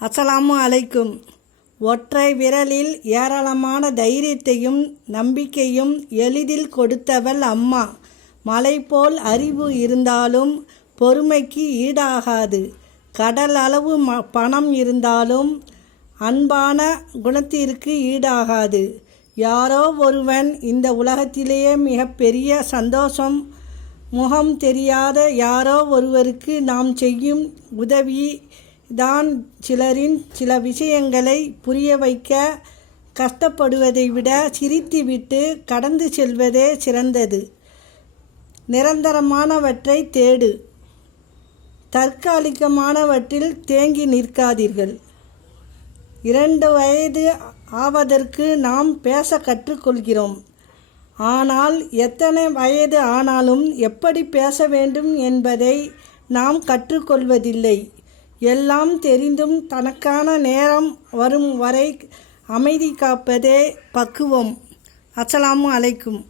அஸ்ஸலாமு அலைக்கும். ஒற்றை விரலில் ஏராளமான தைரியத்தையும் நம்பிக்கையும் எளிதில் கொடுத்தவள் அம்மா. மலை போல் அறிவு இருந்தாலும் பொறுமைக்கு ஈடாகாது. கடல் அளவு பணம் இருந்தாலும் அன்பான குணத்திற்கு ஈடாகாது. யாரோ ஒருவன் இந்த உலகத்திலேயே மிகப்பெரிய சந்தோஷம். முகம் தெரியாத யாரோ ஒருவருக்கு நாம் செய்யும் உதவி தான் சிலரின் சில விஷயங்களை புரிய வைக்க கஷ்டப்படுவதை விட சிரித்துவிட்டு கடந்து செல்வதே சிறந்தது. நிரந்தரமானவற்றை தேடு, தற்காலிகமானவற்றில் தேங்கி நிற்காதீர்கள். 2 வயது ஆவதற்கு நாம் பேச கற்றுக்கொள்கிறோம். ஆனால் எத்தனை வயது ஆனாலும் எப்படி பேச வேண்டும் என்பதை நாம் கற்றுக்கொள்வதில்லை. எல்லாம் தெரிந்தும் தனக்கான நேரம் வரும் வரை அமைதி காப்பதே பக்குவம். அஸ்ஸலாமு அலைக்கும்.